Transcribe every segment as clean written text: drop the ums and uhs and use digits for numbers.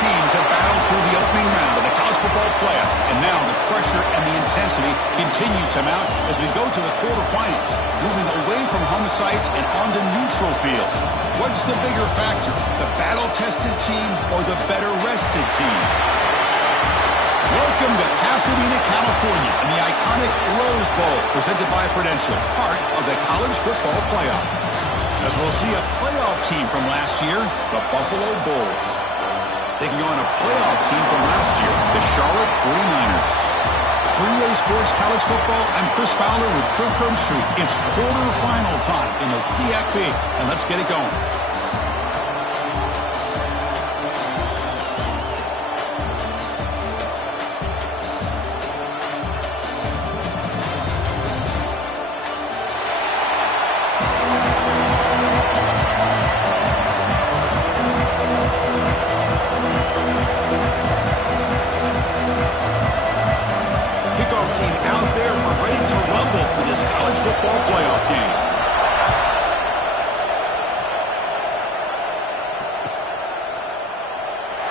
teams have battled through the opening round of the college football playoff, and now the pressure and the intensity continue to mount as we go to the quarterfinals, moving away from home sites and onto neutral fields. What's the bigger factor, the battle-tested team or the better-rested team? Welcome to Pasadena, California, in the iconic Rose Bowl, presented by Prudential, part of the college football playoff. As we'll see a playoff team from last year, the Buffalo Bulls, taking on a playoff team from last year, the Charlotte 49ers. For EA Sports College Football, I'm Chris Fowler with Kirk Herbstreit. It's quarterfinal time in the CFP, and let's get it going.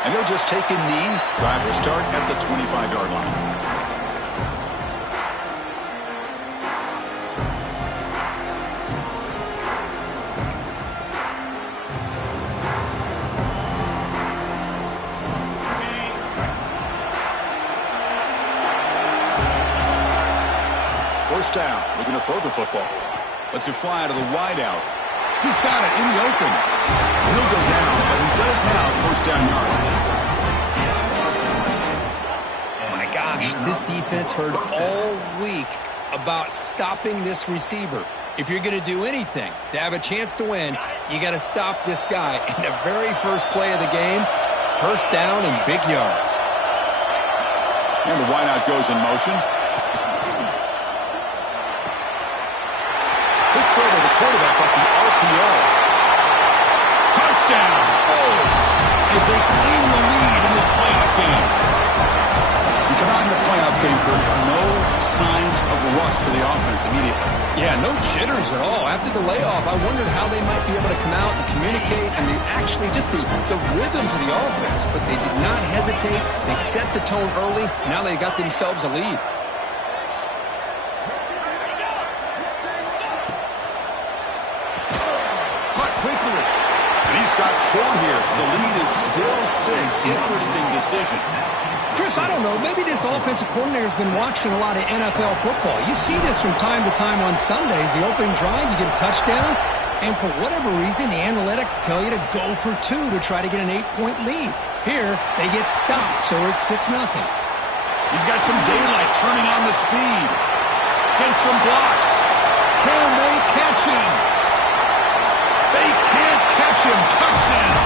And he'll just take a knee. Drive will start at the 25-yard line. First down. Looking to throw the football. Lets it fly out of the wideout. He's got it in the open. He'll go down, but he does have first down yardage. My gosh, this defense heard all week about stopping this receiver. If you're going to do anything to have a chance to win, you got to stop this guy. In the very first play of the game, first down and big yards. And the wideout goes in motion. Quick throw to the quarterback off the RPO. Touchdown, Bulls, as they claim the lead in this playoff game. We come out in the playoff game, Kurt. No signs of rust for the offense immediately. Yeah, no jitters at all. After the layoff, I wondered how they might be able to come out and communicate and actually just the rhythm to the offense. But they did not hesitate. They set the tone early. Now they got themselves a lead. Quickly. And he stopped short here, so the lead is still 6. Interesting decision. Chris, I don't know. Maybe this offensive coordinator's been watching a lot of NFL football. You see this from time to time on Sundays. The opening drive, you get a touchdown, and for whatever reason, the analytics tell you to go for 2 to try to get an 8-point lead. Here, they get stopped, so it's 6-0. He's got some daylight turning on the speed. Against some blocks. Can they catch him? They can't catch him. Touchdown.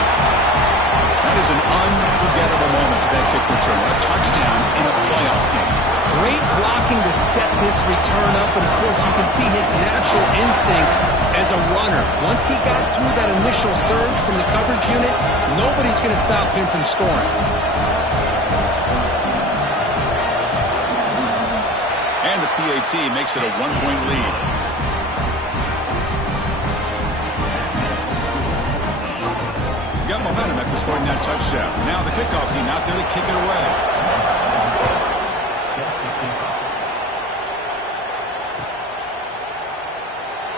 That is an unforgettable moment for that kick return. A touchdown in a playoff game. Great blocking to set this return up, and of course you can see his natural instincts as a runner. Once he got through that initial surge from the coverage unit, nobody's going to stop him from scoring. And the PAT makes it a 1-point lead. Got momentum after scoring that touchdown. Now the kickoff team out there to kick it away.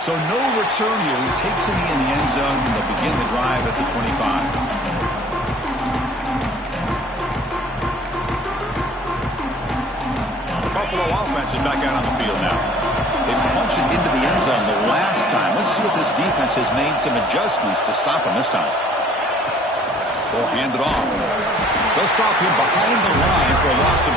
So no return here. He takes it in the end zone, and they'll begin the drive at the 25. The Buffalo offense is back out on the field now. They punched it into the end zone the last time. Let's see if this defense has made some adjustments to stop him this time. They'll hand it off. They'll stop him behind the line for a loss of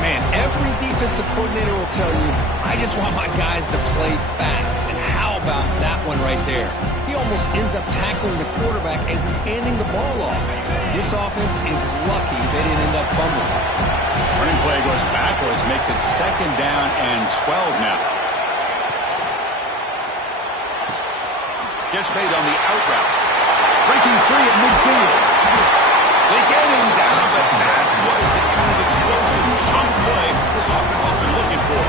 1. Man, every defensive coordinator will tell you, I just want my guys to play fast. And how about that one right there? He almost ends up tackling the quarterback as he's handing the ball off. This offense is lucky they didn't end up fumbling. Running play goes backwards, makes it 2nd down and 12 now. Gets made on the out route. Breaking free at midfield. They get him down, but that was the kind of explosive chunk play this offense has been looking for.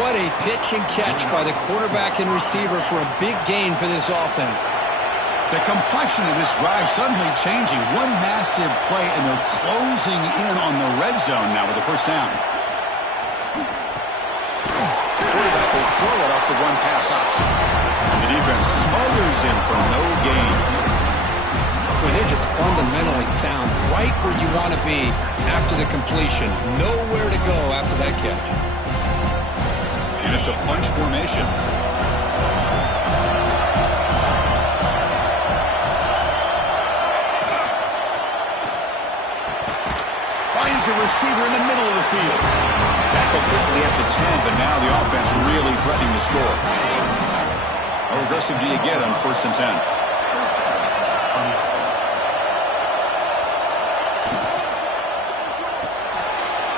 What a pitch and catch by the quarterback and receiver for a big gain for this offense. The complexion of this drive suddenly changing. One massive play, and they're closing in on the red zone now with the first down. Quarterback will throw it off the one pass option. And the defense smothers him for no gain. Well, they're just fundamentally sound, right where you want to be after the completion. Nowhere to go after that catch. And it's a punch formation. Finds a receiver in the middle of the field. Tackle quickly at the 10, but now the offense really threatening to score. How aggressive do you get on 1st and 10?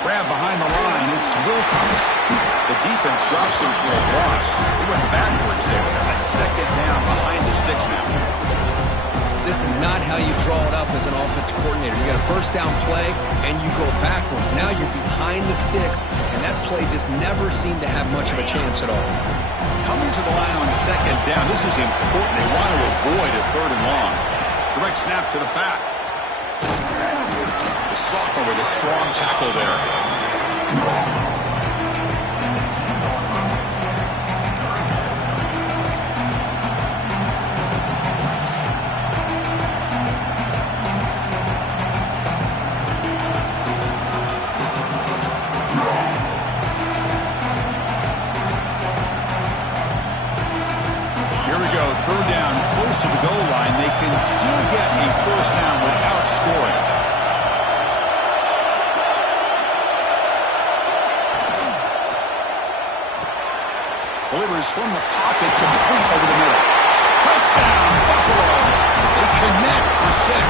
Grab behind the line. It's Wilcox. The defense drops him for a loss. He went backwards there. A second down behind the sticks now. This is not how you draw it up as an offensive coordinator. You got a first down play, and you go backwards. Now you're behind the sticks, and that play just never seemed to have much of a chance at all. Coming to the line on 2nd down. This is important. They want to avoid a 3rd and long. Direct snap to the back. The sophomore with a strong tackle there. Here we go, 3rd down, close to the goal line. They can still get a first down without scoring. Delivers from the pocket, complete over the middle. Touchdown, Buffalo. They connect for 6.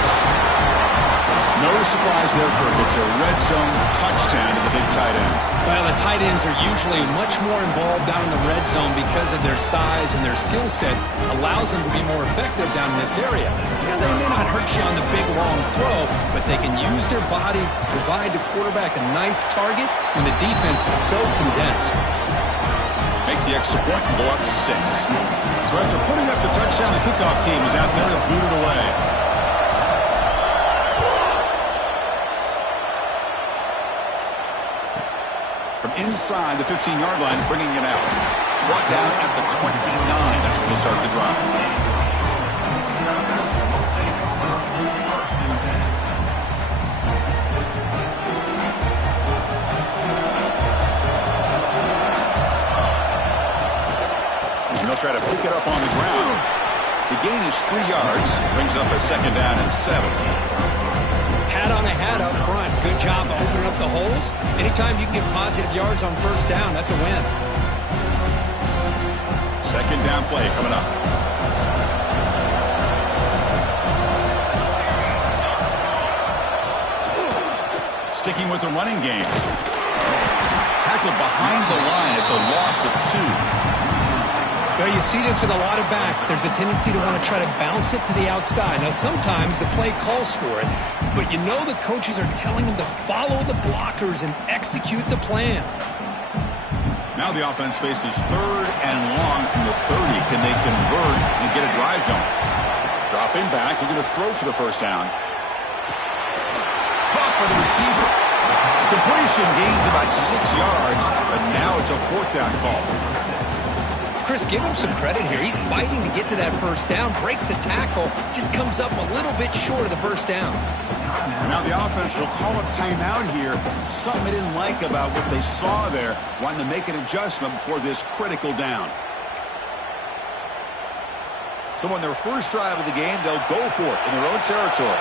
No surprise there, Kirk. It's a red zone touchdown to the big tight end. Well, the tight ends are usually much more involved down in the red zone because of their size and their skill set allows them to be more effective down in this area. You know, they may not hurt you on the big, long throw, but they can use their bodies to provide the quarterback a nice target when the defense is so condensed. Make the extra point and go up 6. So after putting up the touchdown, the kickoff team is out there to boot it away. From inside the 15-yard line, bringing it out. Brought down at the 29. That's where they start the drive. They'll try to pick it up on the ground. The gain is 3 yards. Brings up a 2nd down and 7. Hat on a hat up front. Good job of opening up the holes. Anytime you can get positive yards on first down, that's a win. 2nd down play coming up. Sticking with the running game. Tackled behind the line. It's a loss of 2. Well, you see this with a lot of backs. There's a tendency to want to try to bounce it to the outside. Now, sometimes the play calls for it, but you know the coaches are telling them to follow the blockers and execute the plan. Now the offense faces 3rd and long from the 30. Can they convert and get a drive going? Dropping back. They're going to throw for the first down. Caught by the receiver. Completion gains about 6 yards, but now it's a 4th down call. Chris, give him some credit here. He's fighting to get to that first down, breaks the tackle, just comes up a little bit short of the first down. And now the offense will call a timeout here. Something they didn't like about what they saw there, wanting to make an adjustment before this critical down. So on their first drive of the game, they'll go for it in their own territory.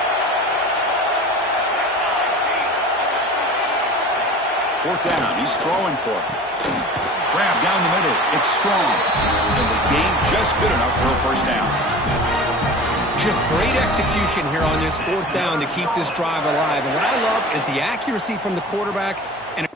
4th down, he's throwing for it. Grab down the middle. It's strong. And the game just good enough for a first down. Just great execution here on this 4th down to keep this drive alive. And what I love is the accuracy from the quarterback and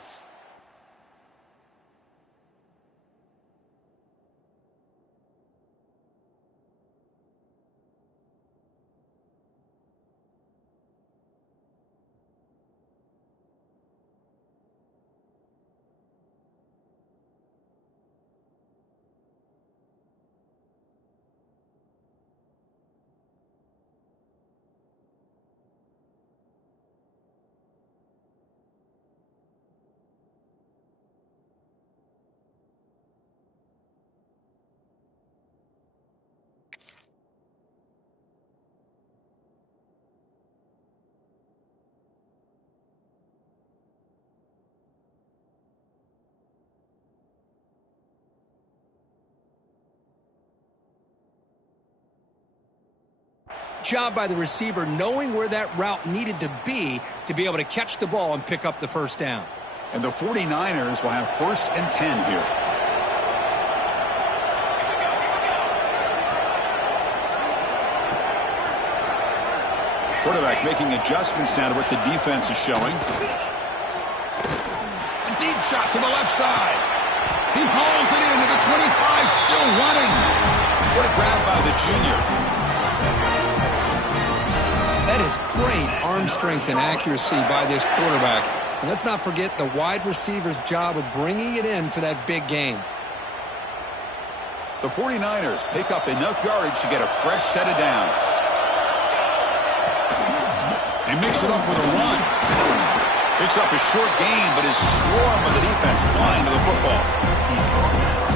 job by the receiver knowing where that route needed to be able to catch the ball and pick up the first down. And the 49ers will have 1st and 10 here. Quarterback making adjustments now to what the defense is showing. A deep shot to the left side. He hauls it into the 25, still running. What a grab by the junior. That is great arm strength and accuracy by this quarterback. And let's not forget the wide receiver's job of bringing it in for that big gain. The 49ers pick up enough yardage to get a fresh set of downs. They mix it up with a run. Picks up a short gain, but his swarm of the defense flying to the football.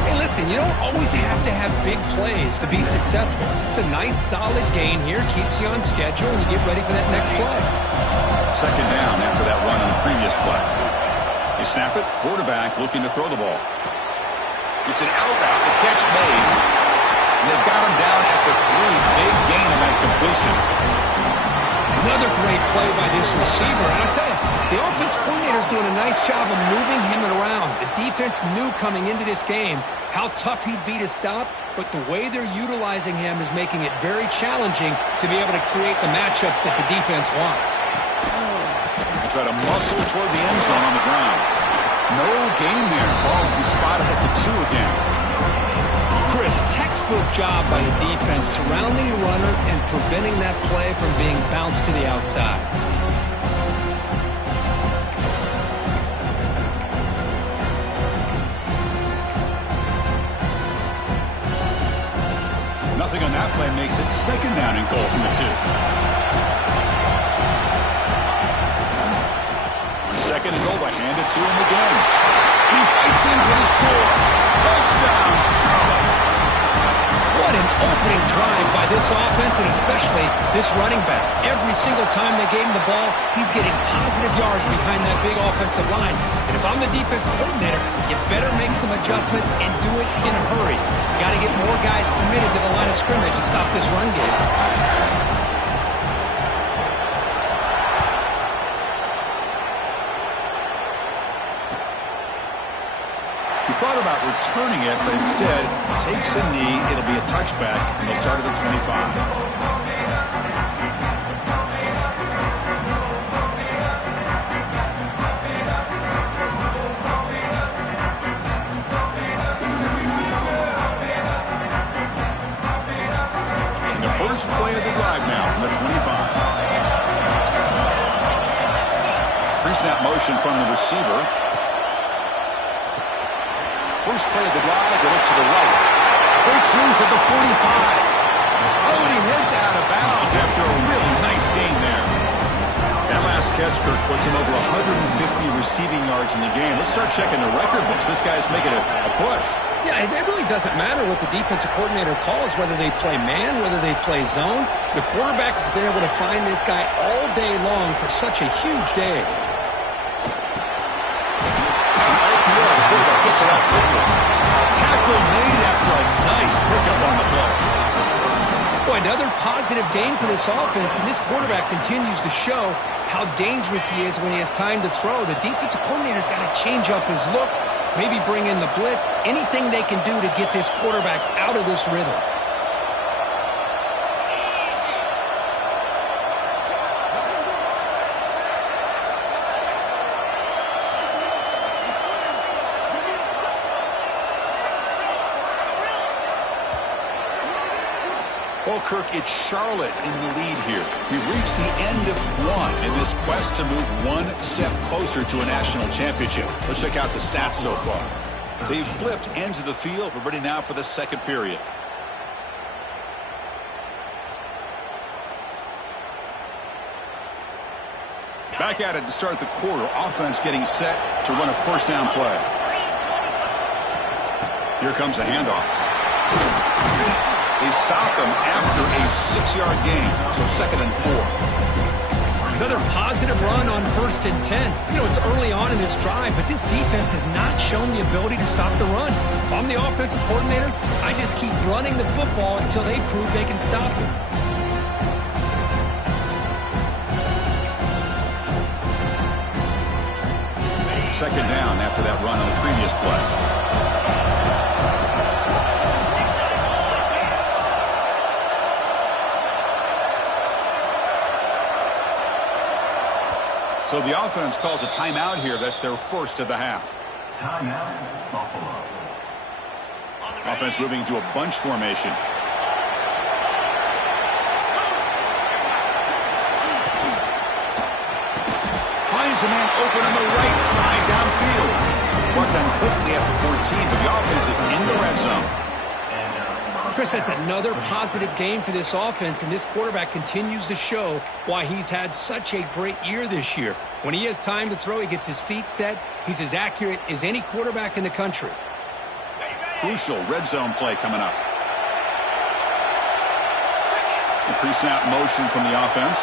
Hey, listen, you don't always have to have big plays to be successful. It's a nice, solid gain here. Keeps you on schedule, and you get ready for that next play. 2nd down after that run on the previous play. They snap it. Quarterback looking to throw the ball. It's an out route. The catch made. And they've got him down at the 3. Big gain on that completion. Another great play by this receiver. And I'll tell you, the offense coordinator is doing a nice job of moving him around. The defense knew coming into this game how tough he'd be to stop, but the way they're utilizing him is making it very challenging to be able to create the matchups that the defense wants. They try to muscle toward the end zone on the ground. No gain there. Ball will be spotted at the 2 again. Chris, textbook job by the defense surrounding the runner and preventing that play from being bounced to the outside. Nothing on that play makes it 2nd down and goal from the 2. On 2nd and goal, they hand it to him again. He fights in for the score. Touchdown, Charlotte. What an opening drive by this offense, and especially this running back. Every single time they gave him the ball, he's getting positive yards behind that big offensive line. And if I'm the defensive coordinator, you better make some adjustments and do it in a hurry. You got to get more guys committed to the line of scrimmage to stop this run game. Thought about returning it, but instead takes a knee. It'll be a touchback, and they'll start at the 25. And the first play of the drive now from the 25. Pre-snap motion from the receiver. First play of the drive, they look to the right. Breaks loose at the 45. Oh, and he heads out of bounds after a really nice gain there. That last catch, Kirk, puts him over 150 receiving yards in the game. Let's start checking the record books. This guy's making a push. Yeah, it really doesn't matter what the defensive coordinator calls, whether they play man, whether they play zone. The quarterback has been able to find this guy all day long for such a huge day. Gets it out quickly. Tackle made after a nice pickup on the play. Boy, another positive gain for this offense, and this quarterback continues to show how dangerous he is when he has time to throw. The defensive coordinator's got to change up his looks, maybe bring in the blitz, anything they can do to get this quarterback out of this rhythm. Well, Kirk, it's Charlotte in the lead here. We've reached the end of one in this quest to move one step closer to a national championship. Let's check out the stats so far. They've flipped ends of the field. We're ready now for the 2nd period. Back at it to start the quarter. Offense getting set to run a first down play. Here comes a handoff. They stop him after a 6-yard gain, so 2nd and 4. Another positive run on 1st and 10. You know, it's early on in this drive, but this defense has not shown the ability to stop the run. If I'm the offensive coordinator, I just keep running the football until they prove they can stop it. second down after that run on the previous play. So the offense calls a timeout here. That's their first of the half. Timeout, Buffalo. Offense moving to a bunch formation. Finds a man open on the right side downfield. Brought down quickly at the 14, but the offense is in the red zone. Chris, that's another positive game for this offense, and this quarterback continues to show why he's had such a great year this year. When he has time to throw, he gets his feet set. He's as accurate as any quarterback in the country. Crucial red zone play coming up. A pre-snap motion from the offense.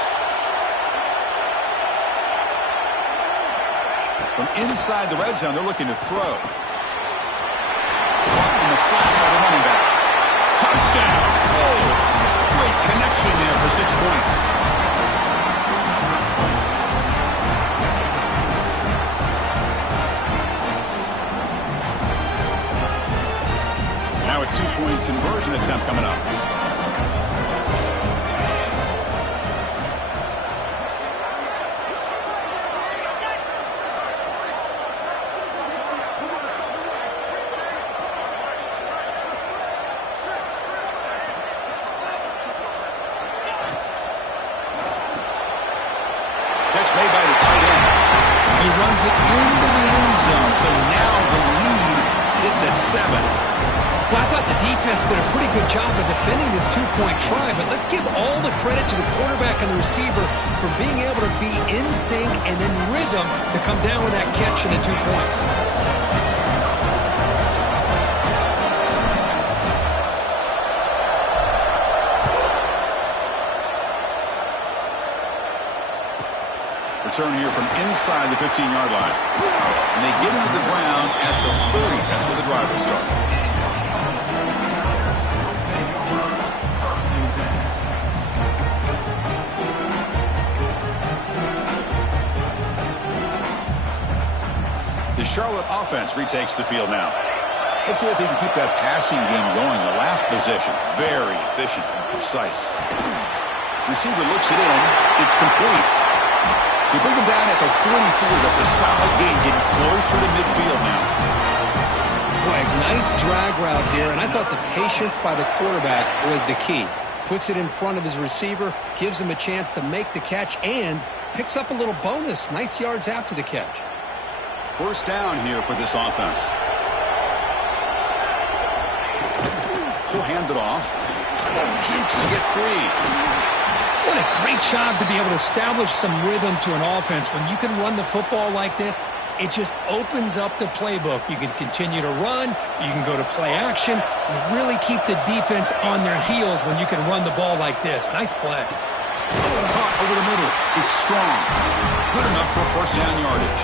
From inside the red zone, they're looking to throw. Caught in the flat by the running back. Touchdown! Bulls! Great connection there for 6 points. Now a 2-point conversion attempt coming up. Catch made by the tight end. He runs it into the end zone, so now the lead sits at 7. Well, I thought the defense did a pretty good job of defending this 2-point try, but let's give all the credit to the quarterback and the receiver for being able to be in sync and in rhythm to come down with that catch and the 2 points. Return here from inside the 15-yard line. And they get into the ground at the 30. That's where the drive will start. The Charlotte offense retakes the field now. Let's see if they can keep that passing game going. The last possession, very efficient and precise. Receiver looks it in. It's complete. They bring him down at the 44. That's a solid gain, getting closer to midfield now. Boy, nice drag route here, and I thought the patience by the quarterback was the key. Puts it in front of his receiver, gives him a chance to make the catch, and picks up a little bonus. Nice yards after the catch. First down here for this offense. He'll hand it off. Jukes to get free. What a great job to be able to establish some rhythm to an offense. When you can run the football like this, it just opens up the playbook. You can continue to run. You can go to play action. You really keep the defense on their heels when you can run the ball like this. Nice play. Caught over the middle. It's strong. Good enough for first down yardage.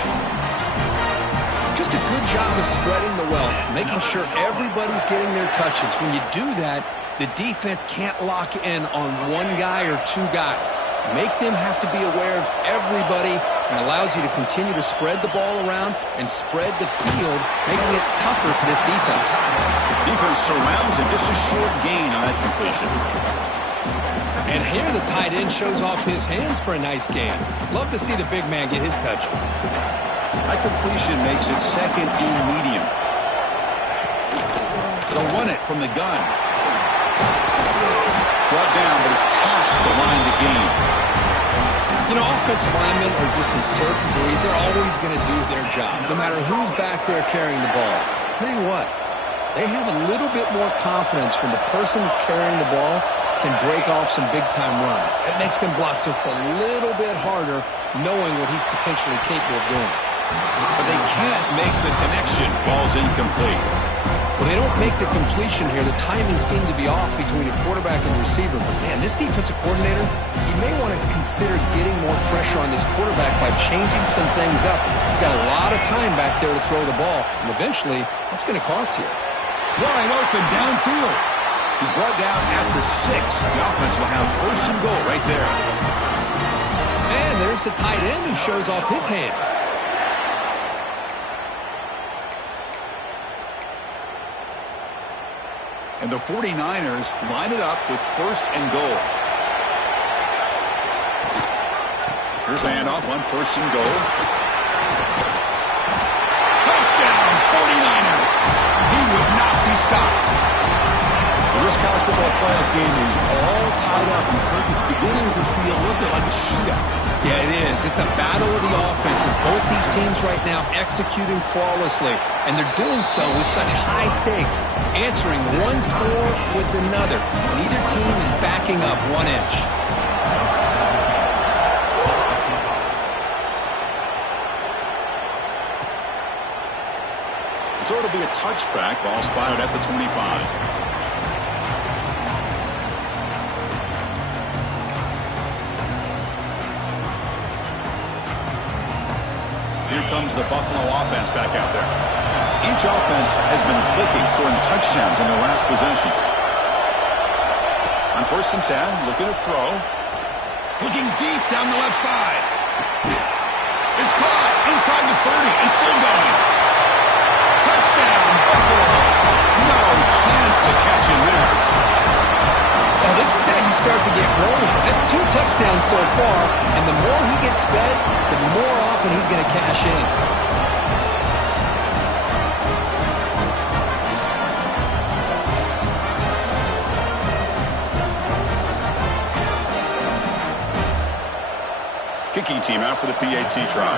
Just a good job of spreading the wealth, making sure everybody's getting their touches. When you do that, the defense can't lock in on one guy or two guys. Make them have to be aware of everybody, and allows you to continue to spread the ball around and spread the field, making it tougher for this defense. Defense surrounds him. Just a short gain on that completion. And here the tight end shows off his hands for a nice gain. Love to see the big man get his touches. That completion makes it second and medium. They'll run it from the gun. Brought down, but it's past the line to gain. You know, offensive linemen are just a certain breed. They're always going to do their job, no matter who's back there carrying the ball. I'll tell you what, they have a little bit more confidence when the person that's carrying the ball can break off some big-time runs. It makes them block just a little bit harder, knowing what he's potentially capable of doing. But they can't make the connection. Ball's incomplete. Well, they don't make the completion here. The timing seemed to be off between the quarterback and the receiver. But, man, this defensive coordinator, he may want to consider getting more pressure on this quarterback by changing some things up. You've got a lot of time back there to throw the ball, and eventually that's going to cost you. Wide open downfield. He's brought down at the 6. The offense will have first and goal right there. And there's the tight end who shows off his hands. And the 49ers line it up with 1st and goal. Here's the handoff on 1st and goal. Touchdown, 49ers. He would not be stopped. Well, this college football playoff game is all tied up, and Kirk, it's beginning to feel a little bit like a shootout. Yeah, it is. It's a battle of the offenses. Both these teams right now executing flawlessly, and they're doing so with such high stakes, answering one score with another. Neither team is backing up 1 inch. So it'll be a touchback. Ball spotted at the 25. Here comes the Buffalo offense back out there. Each offense has been clicking, scoring touchdowns in their last possessions. On 1st and 10, looking to throw. Looking deep down the left side. It's caught inside the 30 and still going. Touchdown, Buffalo. No chance to catch him there. Now, this is how you start to get rolling. That's 2 touchdowns so far, and the more he gets fed, the more often he's going to cash in. Kicking team out for the PAT try.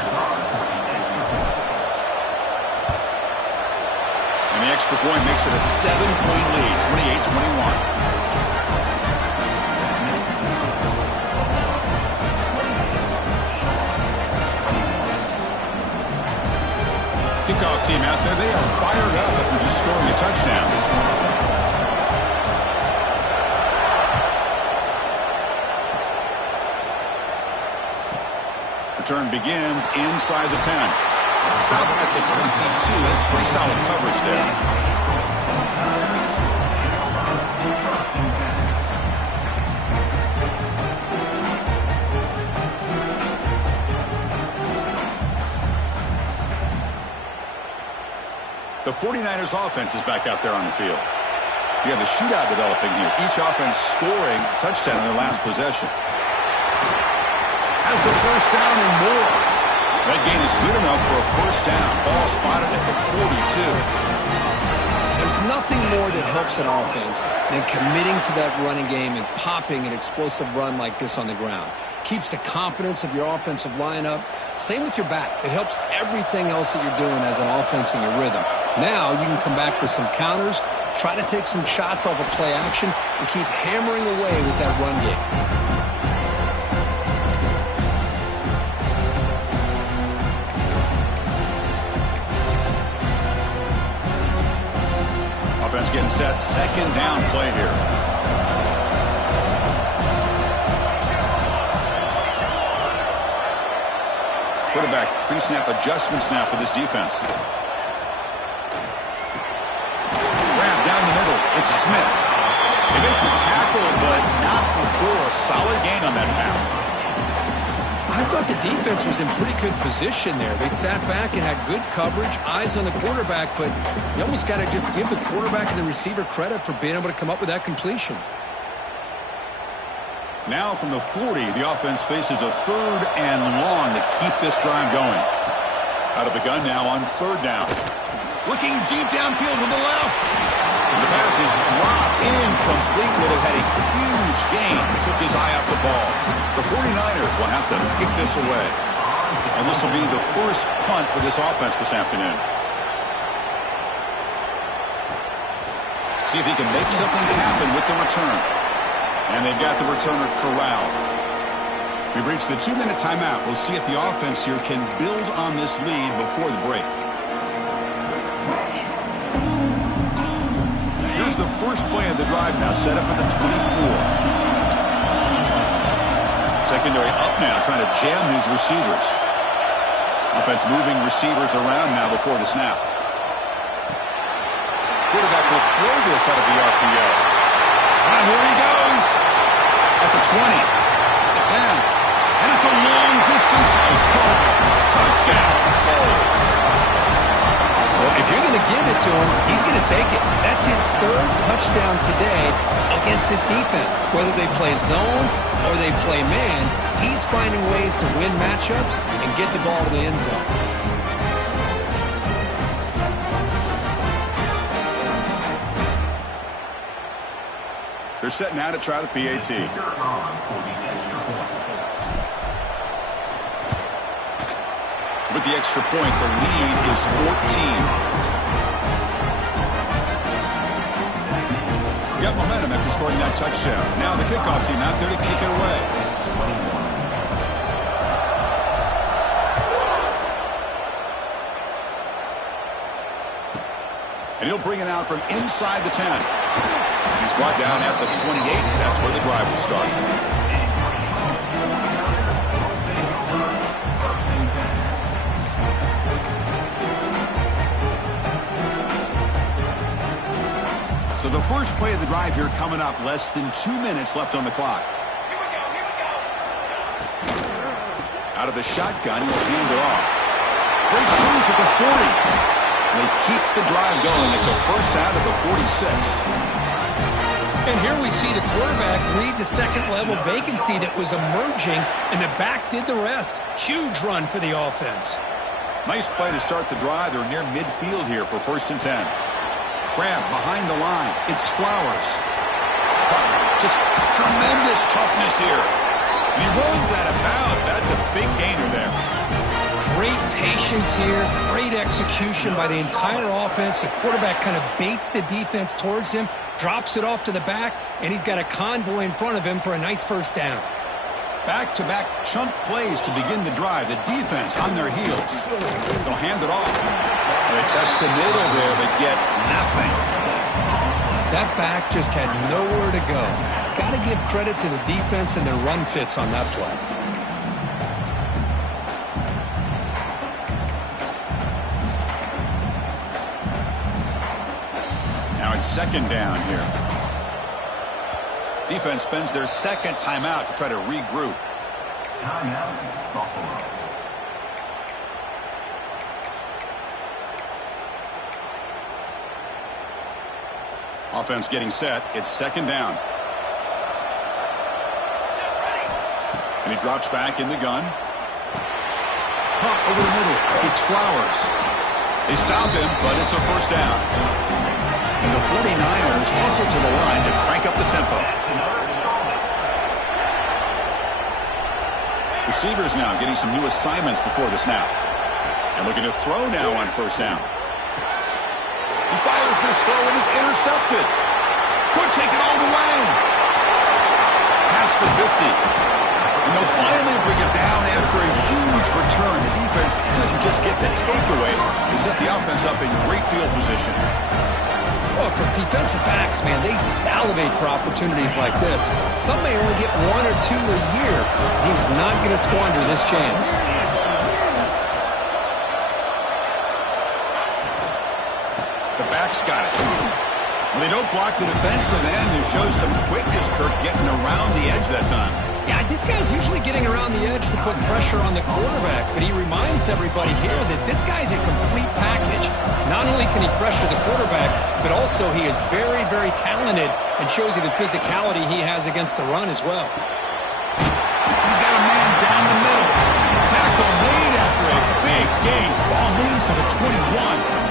And the extra point makes it a 7-point lead, 28-21. Kickoff team out there, they are fired up after just scoring a touchdown. Return begins inside the 10. Stop at the 22. That's pretty solid coverage there. The 49ers offense is back out there on the field. You have a shootout developing here. Each offense scoring a touchdown in their last possession. Has the 1st down and more. That gain is good enough for a 1st down. Ball spotted at the 42. There's nothing more that helps an offense than committing to that running game and popping an explosive run like this on the ground. Keeps the confidence of your offensive lineup. Same with your back. It helps everything else that you're doing as an offense in your rhythm. Now you can come back with some counters, try to take some shots off of play action, and keep hammering away with that run game. Offense getting set. 2nd down play here. Quarterback pre-snap adjustments now for this defense. Grab down the middle. It's Smith. They make the tackle, but not before a solid gain on that pass. I thought the defense was in pretty good position there. They sat back and had good coverage, eyes on the quarterback, but you almost got to just give the quarterback and the receiver credit for being able to come up with that completion. Now from the 40, the offense faces a 3rd and long to keep this drive going. Out of the gun now on 3rd down. Looking deep downfield with the left. And the pass is dropped incomplete. Would have had a huge gain. Took his eye off the ball. The 49ers will have to kick this away. And this will be the 1st punt for this offense this afternoon. See if he can make something happen with the return. And they've got the returner corralled. We've reached the 2-minute timeout. We'll see if the offense here can build on this lead before the break. Here's the first play of the drive now, set up at the 24. Secondary up now, trying to jam these receivers. Offense moving receivers around now before the snap. Quarterback will throw this out of the RPO. And here he goes. At the 20. At the 10. And it's a long-distance house call. Touchdown, Bulls. Well, if you're going to give it to him, he's going to take it. That's his third touchdown today against this defense. Whether they play zone or they play man, he's finding ways to win matchups and get the ball to the end zone. They're set now to try the PAT. With the extra point, the lead is 14. Got momentum after scoring that touchdown. Now the kickoff team out there to kick it away. And he'll bring it out from inside the 10. He's brought down at the 28. That's where the drive will start. So the first play of the drive here coming up. Less than 2 minutes left on the clock. Out of the shotgun, he'll hand it off. Breaks loose at the 40. They keep the drive going. It's a first out of the 46. And here we see the quarterback read the second-level vacancy that was emerging, and the back did the rest. Huge run for the offense. Nice play to start the drive. They're near midfield here for 1st and 10. Grab behind the line. It's Flowers. Just tremendous toughness here. And he runs out of bounds. That's a big gainer there. Great patience here, great execution by the entire offense. The quarterback kind of baits the defense towards him, drops it off to the back, and he's got a convoy in front of him for a nice first down. Back-to-back chunk plays to begin the drive. The defense on their heels. They'll hand it off. They test the middle there, but get nothing. That back just had nowhere to go. Got to give credit to the defense and their run fits on that play. Now it's 2nd down here. Defense spends their second timeout to try to regroup. Timeout, Buffalo. Offense getting set. It's 2nd down. And he drops back in the gun. Pump over the middle. It's Flowers. They stop him, but it's a first down. And the 49ers hustle to the line to crank up the tempo. Receivers now getting some new assignments before the snap. And looking to throw now on 1st down. He fires this throw and is intercepted. Could take it all the way. Past the 50. And they'll finally bring it down after a huge return. The defense doesn't just get the takeaway. They set the offense up in great field position. Well, for defensive backs, man, they salivate for opportunities like this. Some may only get 1 or 2 a year. He was not going to squander this chance. The back's got it. Well, they don't block the defensive end, who shows some quickness, Kirk, getting around the edge that time. Yeah, this guy's usually getting around the edge to put pressure on the quarterback, but he reminds everybody here that this guy's a complete package. Not only can he pressure the quarterback, but also he is very, very talented and shows you the physicality he has against the run as well. He's got a man down the middle. Tackle made after a big gain. Ball moves to the 21.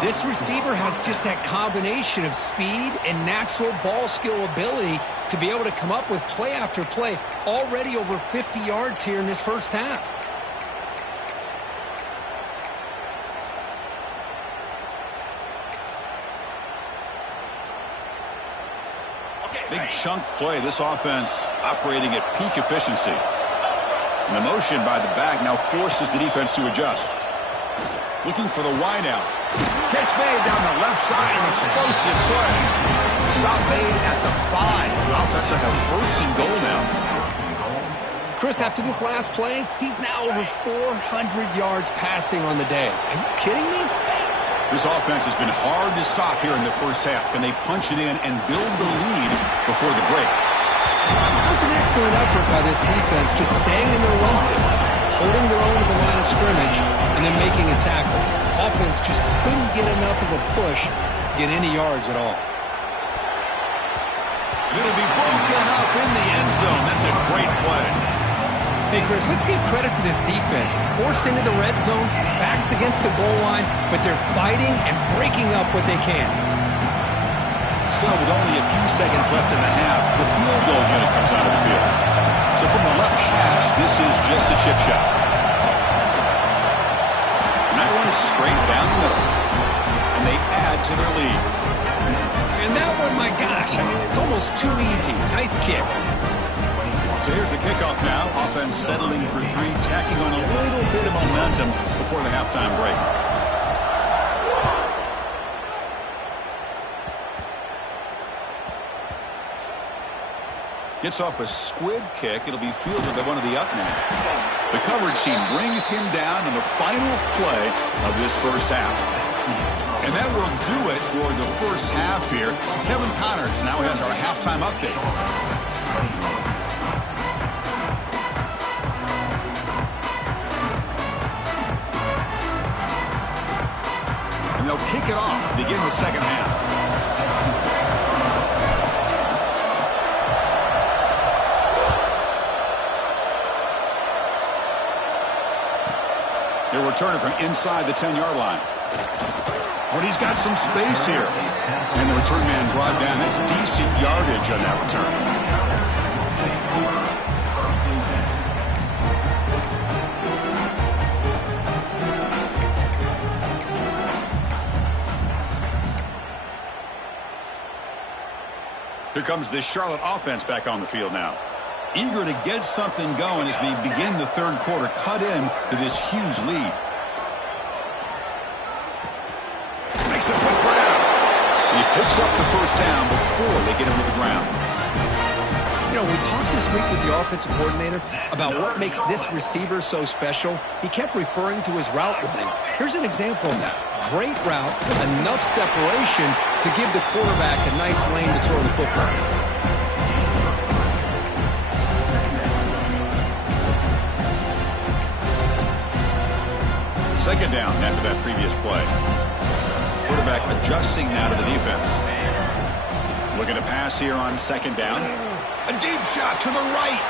This receiver has just that combination of speed and natural ball skill ability to be able to come up with play after play. Already over 50 yards here in this first half. Big chunk play. This offense operating at peak efficiency. And the motion by the back now forces the defense to adjust. Looking for the wideout. Catch made down the left side. An explosive play. Stop made at the 5. The offense will have 1st and goal now. Chris, after this last play, he's now over 400 yards passing on the day. Are you kidding me? This offense has been hard to stop here in the first half. Can they punch it in and build the lead before the break? That was an excellent effort by this defense, just staying in their run fits, holding their own at the line of scrimmage, and then making a tackle. Offense just couldn't get enough of a push to get any yards at all. It'll be broken up in the end zone. That's a great play. Hey, Chris, let's give credit to this defense. Forced into the red zone, backs against the goal line, but they're fighting and breaking up what they can. So with only a few seconds left in the half, the field goal unit comes out of the field. So from the left hash, this is just a chip shot. And that one straight down the middle. And they add to their lead. And that one, my gosh, I mean, it's almost too easy. Nice kick. So here's the kickoff now. Offense settling for three, tacking on a little bit of momentum before the halftime break. Gets off a squib kick. It'll be fielded by one of the up men. The coverage team brings him down in the final play of this first half. And that will do it for the first half here. Kevin Connors now has our halftime update. And they'll kick it off to begin the second half. They'll return it from inside the 10-yard line. But he's got some space here. And the return man brought down. That's decent yardage on that return. Here comes the Charlotte offense back on the field now. Eager to get something going as we begin the third quarter, cut in to this huge lead. Makes a quick grab. He picks up the first down before they get him to the ground. You know, we talked this week with the offensive coordinator about what makes this receiver so special. He kept referring to his route running. Here's an example of that. Great route, enough separation to give the quarterback a nice lane to throw the football. Second down after that previous play. Quarterback adjusting now to the defense. Looking to pass here on second down. A deep shot to the right.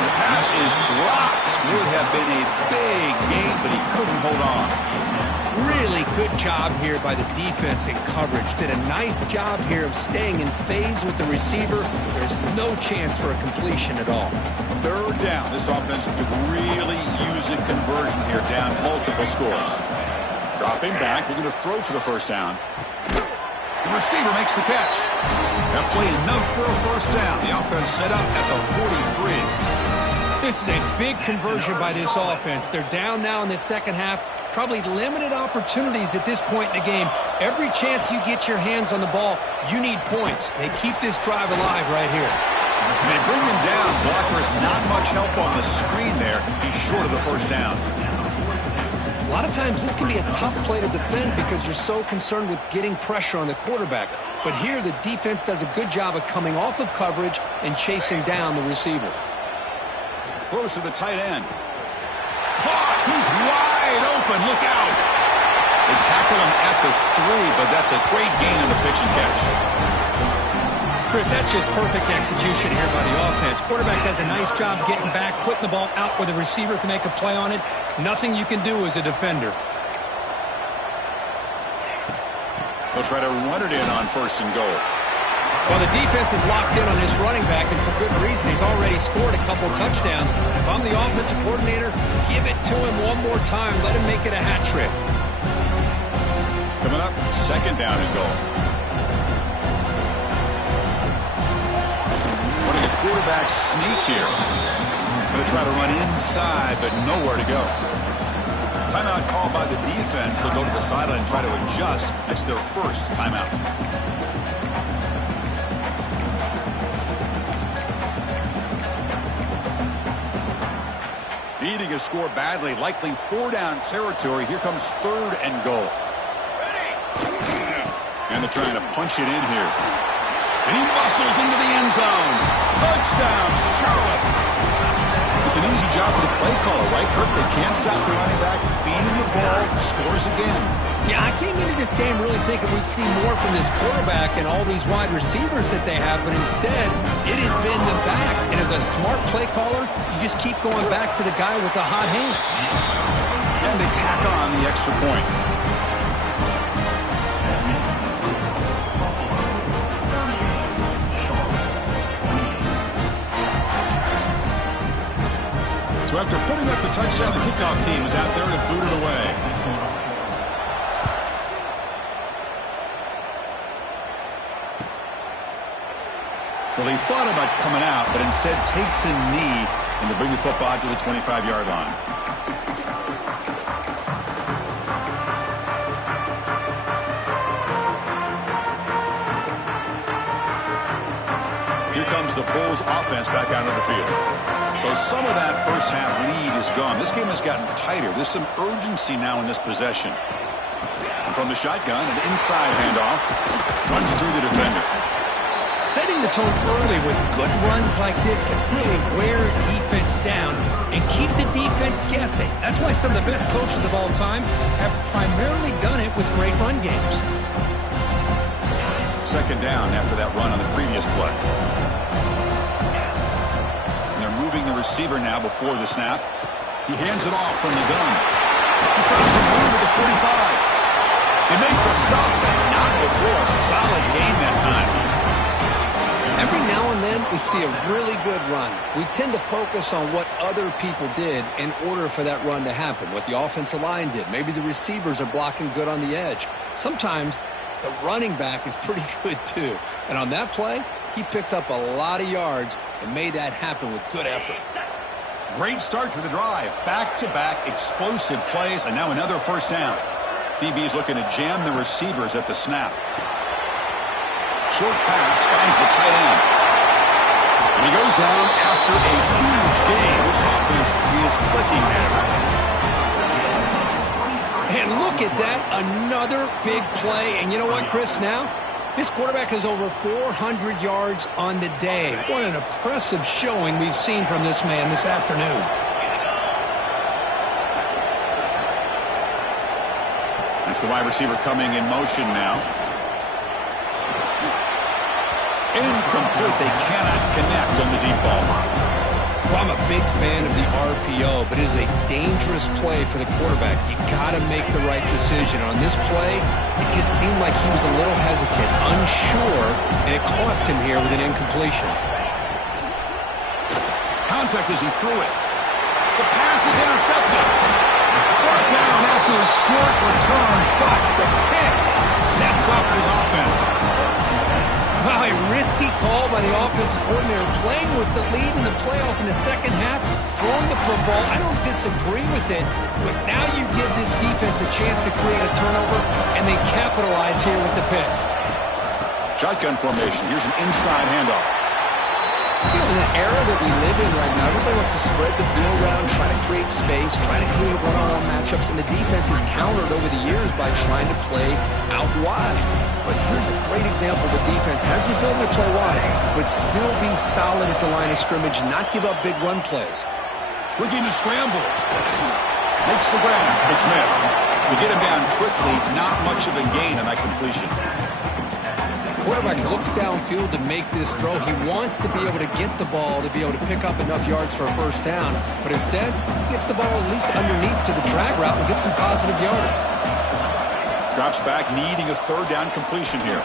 The pass is dropped. Would have been a big gain, but he couldn't hold on. Really good job here by the defense in coverage. Did a nice job here of staying in phase with the receiver. There's no chance for a completion at all. Third down. This offense could really use a conversion here, down multiple scores. Dropping back, looking to throw for the first down. The receiver makes the catch. That play enough for a first down. The offense set up at the 43. This is a big conversion by this offense. They're down now in the second half. Probably limited opportunities at this point in the game. Every chance you get your hands on the ball, you need points. They keep this drive alive right here. They bring him down. Blockers not much help on the screen there. He's short of the first down. A lot of times this can be a tough play to defend because you're so concerned with getting pressure on the quarterback. But here the defense does a good job of coming off of coverage and chasing down the receiver. Close to the tight end. Caught! He's wide open. Look out! They tackle him at the 3, but that's a great gain in the pitch and catch. Chris, that's just perfect execution here by the offense. Quarterback does a nice job getting back, putting the ball out where the receiver can make a play on it. Nothing you can do as a defender. They'll try to run it in on first and goal. Well, the defense is locked in on this running back, and for good reason. He's already scored a couple touchdowns. If I'm the offensive coordinator, give it to him one more time. Let him make it a hat trick. Coming up, second down and goal. Running a quarterback sneak here. Going to try to run inside, but nowhere to go. Timeout called by the defense. They'll go to the sideline and try to adjust. That's their first timeout. Needing a score badly, likely 4-down territory. Here comes third and goal. And they're trying to punch it in here. And he muscles into the end zone. Touchdown, Charlotte. This It's an easy job for the play caller, right, Kirk? They can't stop the running back, feeding the ball, scores again. Yeah, I came into this game really thinking we'd see more from this quarterback and all these wide receivers that they have, but instead, it has been the back. And as a smart play caller, you just keep going back to the guy with the hot hand. And they tack on the extra point. So after putting up the touchdown, the kickoff team is out there to boot it away. Well, he thought about coming out, but instead takes a knee and to bring the football to the 25-yard line. Here comes the Bulls offense back out of the field. So some of that first half lead is gone. This game has gotten tighter. There's some urgency now in this possession. And from the shotgun, an inside handoff. Runs through the defender. Setting the tone early with good runs like this can really wear defense down and keep the defense guessing. That's why some of the best coaches of all time have primarily done it with great run games. Second down after that run on the previous play. And they're moving the receiver now before the snap. He hands it off from the gun. He's got some room at the 45. They make the stop, but not before a solid gain that time. Every now and then we see a really good run. We tend to focus on what other people did in order for that run to happen, what the offensive line did. Maybe the receivers are blocking good on the edge. Sometimes the running back is pretty good too. And on that play, he picked up a lot of yards and made that happen with good effort. Great start to the drive. Back-to-back explosive plays, and now another first down. DB is looking to jam the receivers at the snap. Short pass finds the tight end. And he goes down after a huge gain. This offense is clicking now. And look at that, another big play. And you know what, Chris, now? This quarterback has over 400 yards on the day. What an impressive showing we've seen from this man this afternoon. That's the wide receiver coming in motion now. Incomplete. They cannot connect on the deep ball. Well, I'm a big fan of the RPO, but it is a dangerous play for the quarterback. You got to make the right decision. On this play, it just seemed like he was a little hesitant, unsure, and it cost him here with an incompletion. Contact as he threw it. The pass is intercepted. Brought down after a short return, but the pick sets up his offense. Wow, a risky call by the offensive coordinator, playing with the lead in the playoff in the second half, throwing the football. I don't disagree with it, but now you give this defense a chance to create a turnover, and they capitalize here with the pick. Shotgun formation. Here's an inside handoff. You know, in the era that we live in right now, everybody wants to spread the field around, try to create space, try to create one-on-one matchups, and the defense is countered over the years by trying to play out wide. But here's a great example. The defense has the ability to play wide, but still be solid at the line of scrimmage, not give up big run plays. Looking to scramble. Makes the grab. It's Smith. We get him down quickly. Not much of a gain on that completion. The quarterback looks downfield to make this throw. He wants to be able to get the ball to be able to pick up enough yards for a first down, but instead, he gets the ball at least underneath to the drag route and gets some positive yards. Drops back, needing a third down completion here.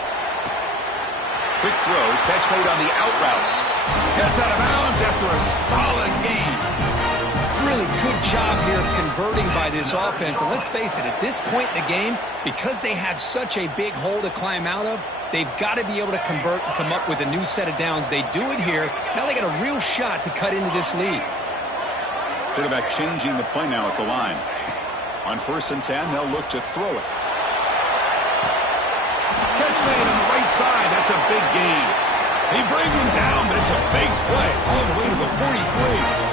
Quick throw, catch made on the out route. Gets out of bounds after a solid gain. Really good job here of converting by this offense. And let's face it, at this point in the game, because they have such a big hole to climb out of, they've got to be able to convert and come up with a new set of downs. They do it here. Now they got a real shot to cut into this lead. Quarterback changing the play now at the line. On 1st and 10, they'll look to throw it. Catch made on the right side. That's a big gain. He brings him down, but it's a big play all the way to the 43.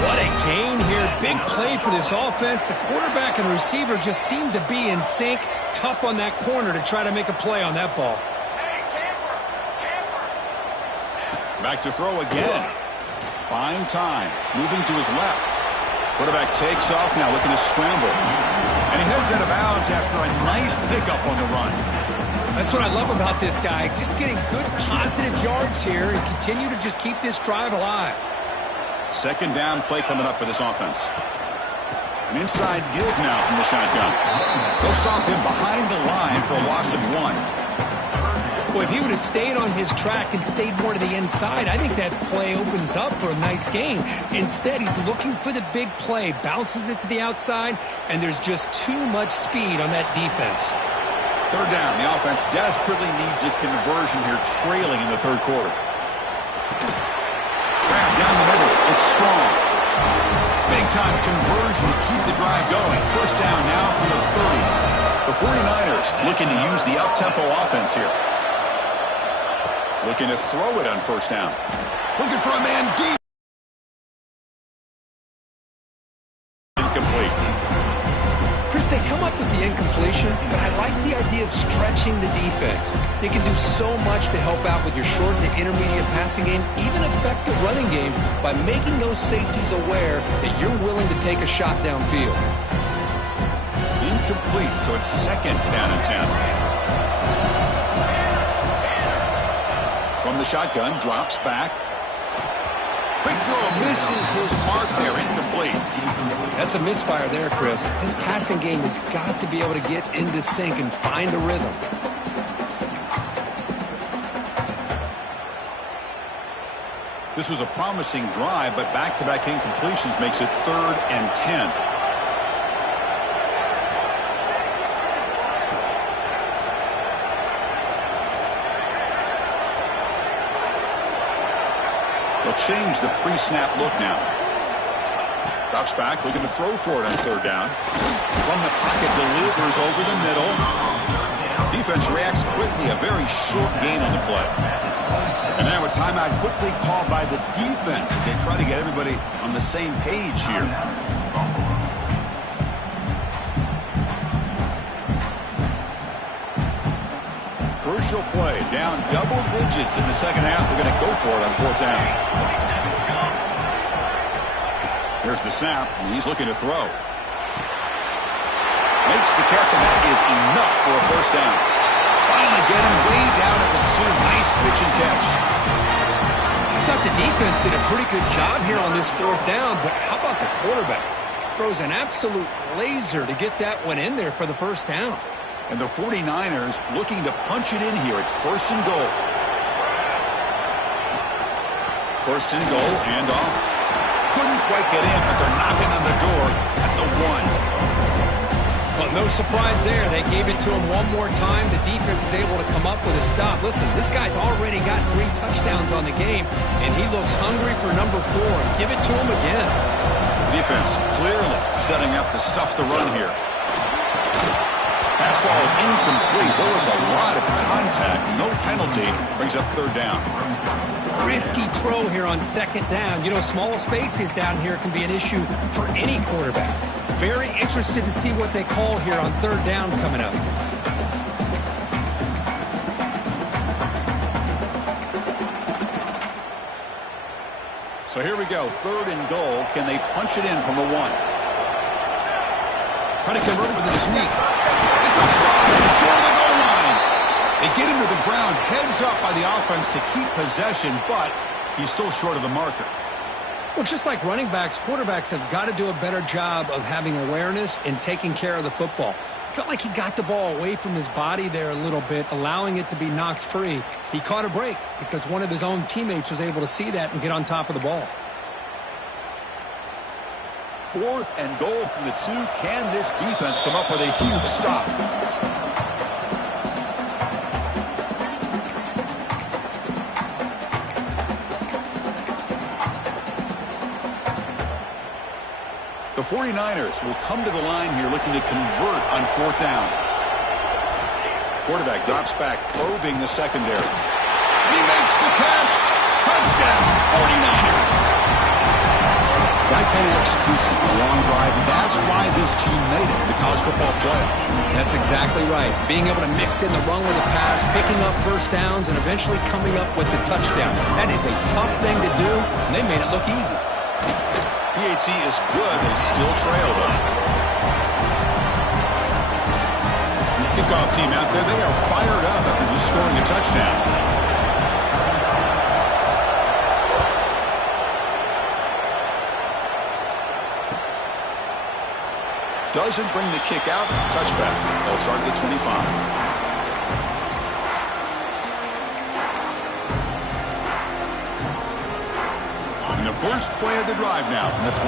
What a gain here. Big play for this offense. The quarterback and receiver just seem to be in sync. Tough on that corner to try to make a play on that ball. Back to throw again. Buying time. Moving to his left. Quarterback takes off now, looking to scramble. And he heads out of bounds after a nice pickup on the run. That's what I love about this guy. Just getting good positive yards here and continue to just keep this drive alive. Second down play coming up for this offense. An inside give now from the shotgun. They'll stop him behind the line for a loss of 1. Well, if he would have stayed on his track and stayed more to the inside, I think that play opens up for a nice gain. Instead, he's looking for the big play, bounces it to the outside, and there's just too much speed on that defense. Third down. The offense desperately needs a conversion here, trailing in the third quarter. Grab down the middle. It's strong. Big-time conversion to keep the drive going. First down now from the 30. The 49ers looking to use the up-tempo offense here. Looking to throw it on first down. Looking for a man deep. Incomplete. Chris, they come up with the incompletion, but I like the idea of stretching the defense. They can do so much to help out with your short to intermediate passing game, even affect the running game by making those safeties aware that you're willing to take a shot downfield. Incomplete, so it's second down and 10. From the shotgun, drops back. Quick throw, misses his mark there, incomplete. That's a misfire there, Chris. This passing game has got to be able to get into sync and find a rhythm. This was a promising drive, but back-to-back incompletions makes it 3rd and 10. They'll change the pre-snap look now. Drops back, looking to throw for it on third down. From the pocket, delivers over the middle. Defense reacts quickly, a very short gain on the play. And now a timeout quickly called by the defense as they try to get everybody on the same page here. Crucial play, down double digits in the second half. They're going to go for it on fourth down. Here's the snap, and he's looking to throw. Makes the catch, and that is enough for a first down. Finally get him way down at the 2. Nice pitch and catch. I thought the defense did a pretty good job here on this fourth down, but how about the quarterback? Throws an absolute laser to get that one in there for the first down. And the 49ers looking to punch it in here. It's first and goal. First and goal, handoff. Couldn't quite get in, but they're knocking on the door at the 1. Well, no surprise there. They gave it to him one more time. The defense is able to come up with a stop. Listen, this guy's already got 3 touchdowns on the game, and he looks hungry for number 4. Give it to him again. Defense clearly setting up to stuff the run here. Pass ball is incomplete. There was a lot of contact. No penalty. Brings up third down. Risky throw here on second down. You know, small spaces down here can be an issue for any quarterback. Very interested to see what they call here on third down coming up. So here we go. Third and goal. Can they punch it in from the 1? Trying to convert it with a sneak. It's a fire short of the goal line. They get him to the ground, heads up by the offense to keep possession, but he's still short of the marker. Well, just like running backs, quarterbacks have got to do a better job of having awareness and taking care of the football. I felt like he got the ball away from his body there a little bit, allowing it to be knocked free. He caught a break because one of his own teammates was able to see that and get on top of the ball. 4th and goal from the 2. Can this defense come up with a huge stop? The 49ers will come to the line here looking to convert on fourth down. Quarterback drops back, probing the secondary. He makes the catch. Touchdown, 49ers. That and execution, a long drive. That's why this team made it to the college football playoff. That's exactly right. Being able to mix in the run with the pass, picking up first downs, and eventually coming up with the touchdown. That is a tough thing to do, and they made it look easy. PHC is good. They still trail, though. Kickoff team out there. They are fired up after just scoring a touchdown. Doesn't bring the kick out. Touchback. They'll start at the 25. And the first play of the drive now from the 25.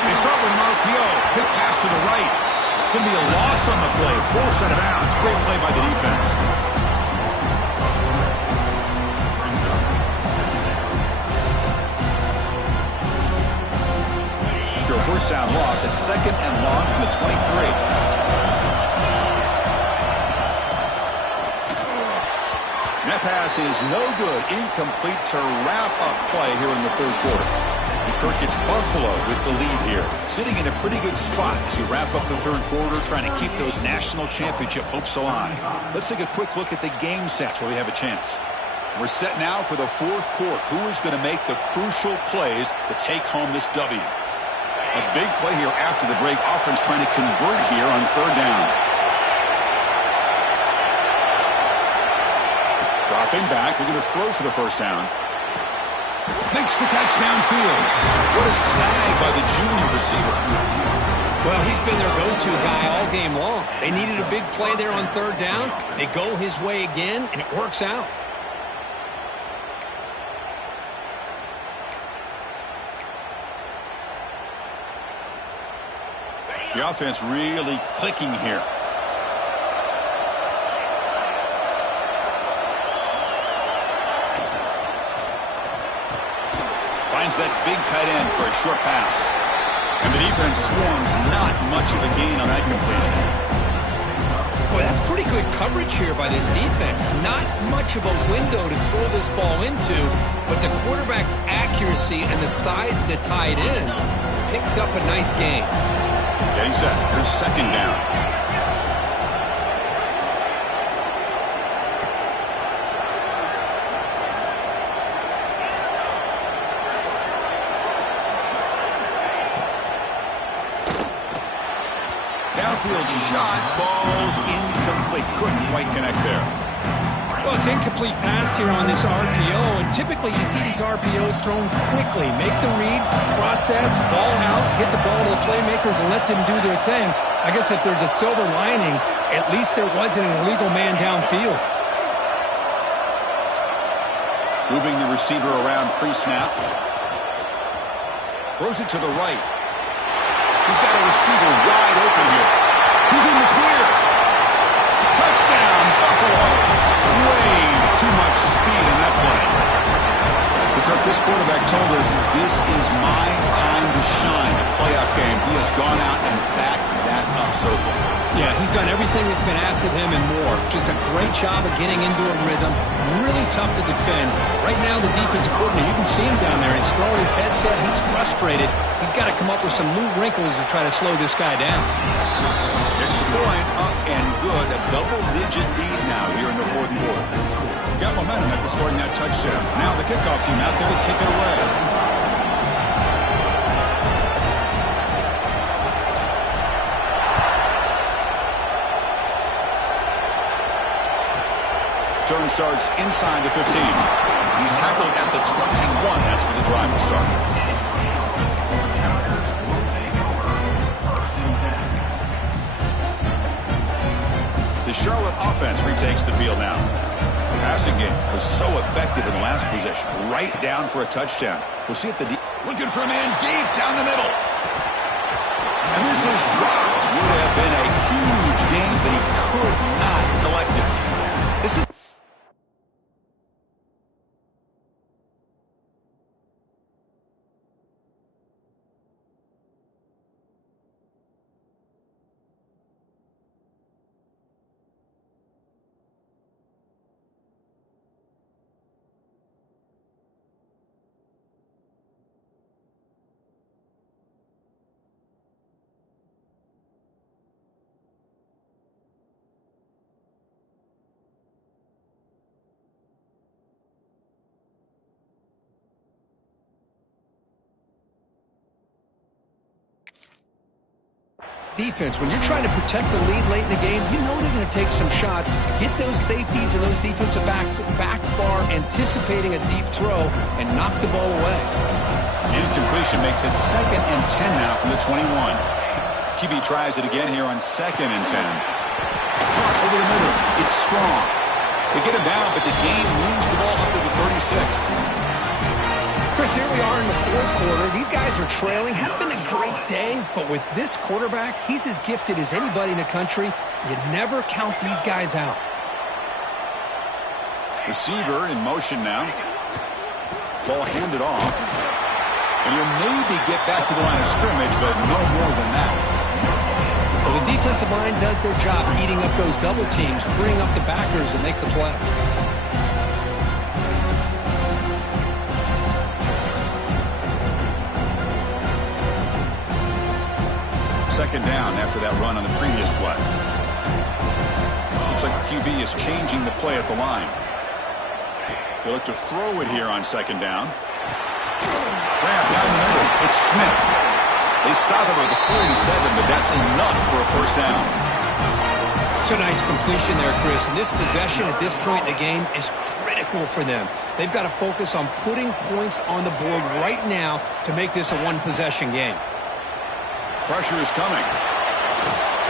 They start with an RPO. Quick pass to the right. It's going to be a loss on the play. Forced out of bounds. Great play by the defense. First down loss at 2nd and long from the 23. That pass is no good. Incomplete to wrap up play here in the third quarter. And Kirk gets Buffalo with the lead here. Sitting in a pretty good spot as you wrap up the third quarter, trying to keep those national championship hopes alive. Let's take a quick look at the game sets where we have a chance. We're set now for the fourth quarter. Who is going to make the crucial plays to take home this W? A big play here after the break. Offense trying to convert here on third down. Dropping back. We're going to throw for the first down. Makes the catch downfield. What a snag by the junior receiver. Well, he's been their go-to guy all game long. They needed a big play there on third down. They go his way again, and it works out. The offense really clicking here. Finds that big tight end for a short pass. And the defense swarms. Not much of a gain on that completion. Boy, that's pretty good coverage here by this defense. Not much of a window to throw this ball into, but the quarterback's accuracy and the size of the tight end picks up a nice gain. Getting set. Here's second down. Downfield shot falls incomplete. Couldn't quite connect there. Well, it's incomplete pass here on this RPO, and typically you see these RPOs thrown quickly. Make the read, process, ball out, get the ball to the playmakers and let them do their thing. I guess if there's a silver lining, at least there wasn't an illegal man downfield. Moving the receiver around pre-snap. Throws it to the right. He's got a receiver wide open here. He's in the clear. Touchdown, Buffalo. Way too much speed in that play. Because this quarterback told us this is my time to shine. A playoff game. He has gone out and backed that up so far. Yeah, he's done everything that's been asked of him and more. Just a great job of getting into a rhythm. Really tough to defend. Right now, the defensive coordinator, you can see him down there. He's throwing his headset. He's frustrated. He's got to come up with some new wrinkles to try to slow this guy down. Extra point, up and good. A double-digit lead now here in the fourth quarter. Got momentum after scoring that touchdown. Now the kickoff team out there to kick it away. Turn starts inside the 15. He's tackled at the 21. That's where the drive will start. The Charlotte offense retakes the field now. The passing game was so effective in the last possession. Right down for a touchdown. We'll see if the looking for a man deep down the middle. And this is dropped. Would have been a huge gain, but he could not collect it. This is Defense, when you're trying to protect the lead late in the game, you know they're going to take some shots, get those safeties and those defensive backs back far, anticipating a deep throw, and knock the ball away. Incompletion makes it 2nd and 10 now from the 21. QB tries it again here on 2nd and 10. Over the middle, it's strong. They get him down, but the game moves the ball up to the 36. Chris, here we are in the 4th quarter. These guys are trailing. Hadn't been a great day, but with this quarterback, he's as gifted as anybody in the country. You never count these guys out. Receiver in motion now. Ball handed off. And he'll maybe get back to the line of scrimmage, but no more than that. Well, the defensive line does their job eating up those double teams, freeing up the backers to make the play. Second down after that run on the previous play. Looks like the QB is changing the play at the line. They look to throw it here on 2nd down. Grab down the middle. It's Smith. They stop him at the 47, but that's enough for a 1st down. It's a nice completion there, Chris. And this possession at this point in the game is critical for them. They've got to focus on putting points on the board right now to make this a one-possession game. Pressure is coming.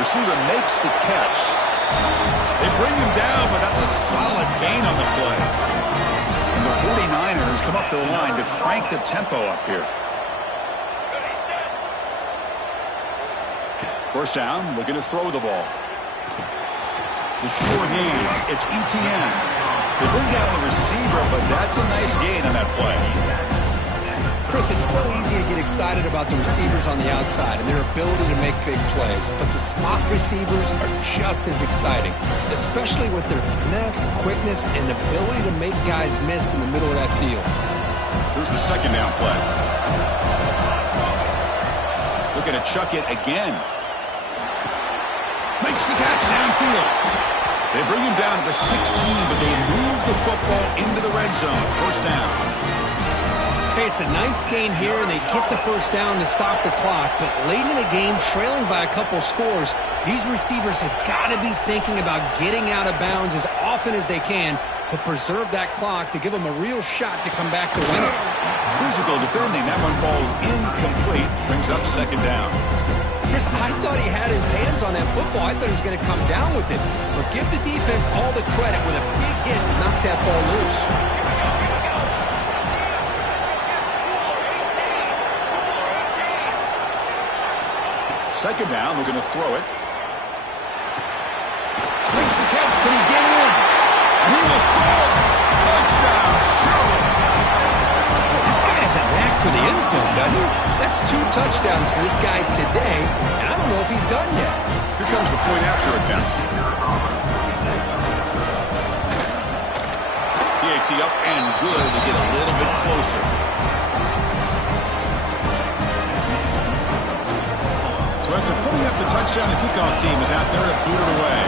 Receiver makes the catch. They bring him down, but that's a solid gain on the play. And the 49ers come up to the line to crank the tempo up here. 1st down, looking to throw the ball. The sure hands, it's ETN. They bring down the receiver, but that's a nice gain on that play. Chris, it's so easy to get excited about the receivers on the outside and their ability to make big plays, but the slot receivers are just as exciting, especially with their finesse, quickness, and ability to make guys miss in the middle of that field. Here's the 2nd down play. Looking to chuck it again. Makes the catch downfield. They bring him down to the 16, but they move the football into the red zone. 1st down. Hey, it's a nice gain here, and they get the 1st down to stop the clock. But late in the game, trailing by a couple scores, these receivers have got to be thinking about getting out of bounds as often as they can to preserve that clock, to give them a real shot to come back to win it. Physical defending. That one falls incomplete. Brings up 2nd down. Chris, I thought he had his hands on that football. I thought he was going to come down with it. But give the defense all the credit with a big hit to knock that ball loose. 2nd down, we're going to throw it. Makes the catch. Can he get in? He will score. Touchdown, Sherwood. This guy has a knack for the end zone, doesn't he? That's 2 touchdowns for this guy today, and I don't know if he's done yet. Here comes the point after attempt. PAT up and good to get a little bit closer. So after putting up the touchdown, the kickoff team is out there to boot it away.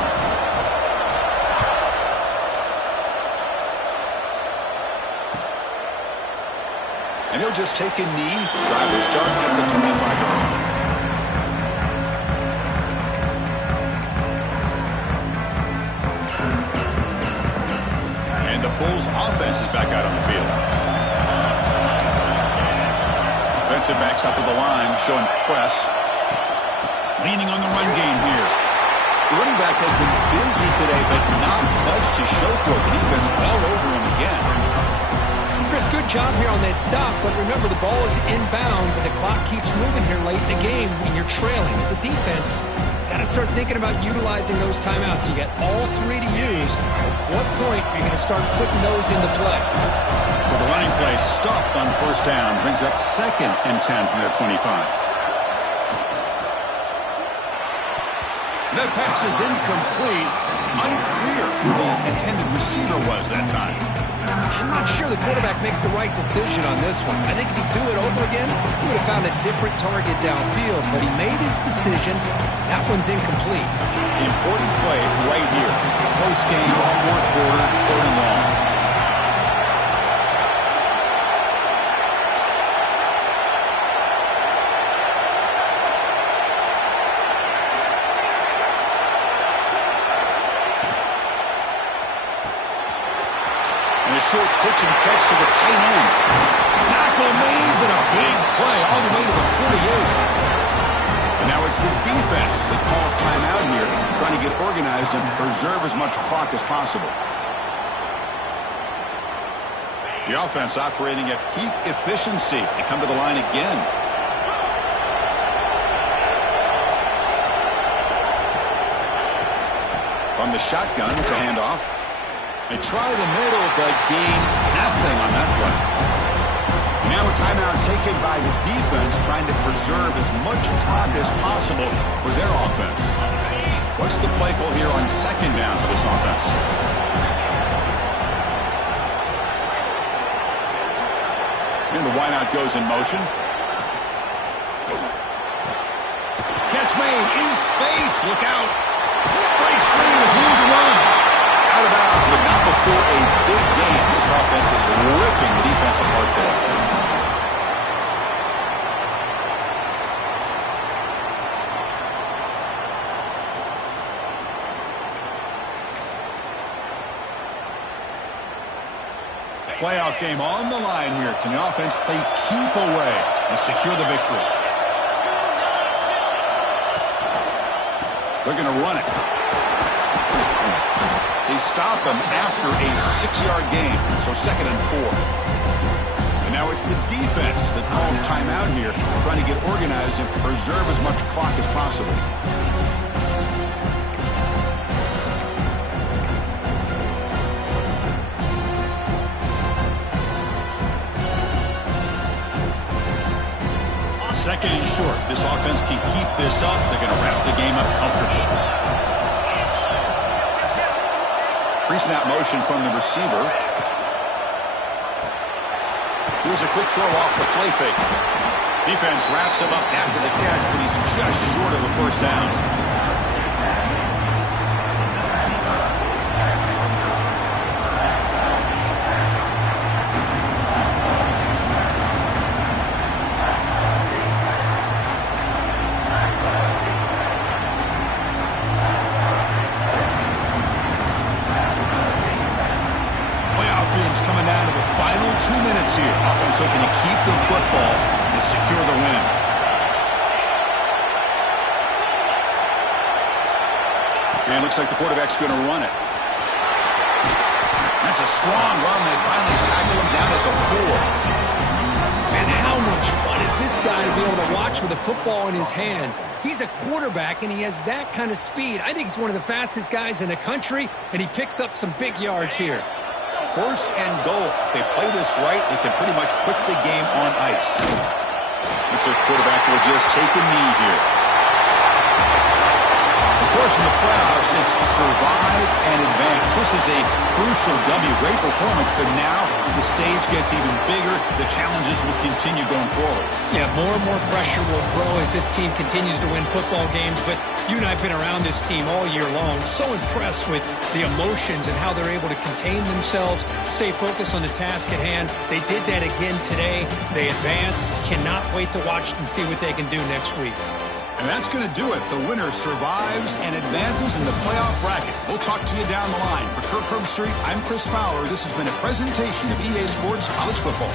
And he'll just take a knee. Drive will start at the 25-yard line. And the Bulls offense is back out on the field. Defensive backs up at the line, showing press. Leaning on the run game here. The running back has been busy today, but not much to show for it. The defense all over him again. Chris, good job here on that stop, but remember the ball is inbounds and the clock keeps moving here late in the game when you're trailing. As a defense, you got to start thinking about utilizing those timeouts. You got all 3 to use. At what point are you going to start putting those into play? So the running play stopped on 1st down, brings up 2nd and 10 from their 25. That pass is incomplete. Unclear who the intended receiver was that time. I'm not sure the quarterback makes the right decision on this one. I think if he'd do it over again, he would have found a different target downfield. But he made his decision. That one's incomplete. The important play right here. Close game, 4th quarter, 3rd and long. short pitch and catch to the tight end. Tackle made, but a big play all the way to the 48. And now it's the defense that calls timeout here, trying to get organized and preserve as much clock as possible. The offense operating at peak efficiency. They come to the line again. From the shotgun, it's a handoff. They try the middle, but gain nothing on that play. Now a timeout taken by the defense, trying to preserve as much clock as possible for their offense. What's the play call here on second down for this offense? And the wideout goes in motion. Catch made in space. Look out. Breaks free with room to run. Out of bounds, but not before a big game. This offense is ripping the defense apart today. Playoff game on the line here. Can the offense play keep away and secure the victory? They're going to run it. They stop him after a 6-yard gain, so 2nd and 4. And now it's the defense that calls timeout here, trying to get organized and preserve as much clock as possible. Second and short. This offense can keep this up. They're going to wrap the game up comfortably. Pre-snap motion from the receiver. Here's a quick throw off the play fake. Defense wraps him up after the catch, but he's just short of a first down. Coming down to the final 2 minutes here. Offense looking to keep the football and secure the win. And it looks like the quarterback's going to run it. That's a strong run. They finally tackle him down at the 4. Man, how much fun is this guy to be able to watch with the football in his hands? He's a quarterback, and he has that kind of speed. I think he's one of the fastest guys in the country, and he picks up some big yards here. 1st and goal. If they play this right, they can pretty much put the game on ice. Looks like the quarterback will just take a knee here. Of course, in the playoffs, it's survive and advance. This is a crucial W. Great performance, but now the stage gets even bigger. The challenges will continue going forward. Yeah, more and more pressure will grow as this team continues to win football games, but you and I have been around this team all year long. So impressed with the emotions and how they're able to contain themselves, stay focused on the task at hand. They did that again today. They advance. Cannot wait to watch and see what they can do next week. And that's going to do it. The winner survives and advances in the playoff bracket. We'll talk to you down the line. For Kirk Herbstreit, I'm Chris Fowler. This has been a presentation of EA Sports College Football.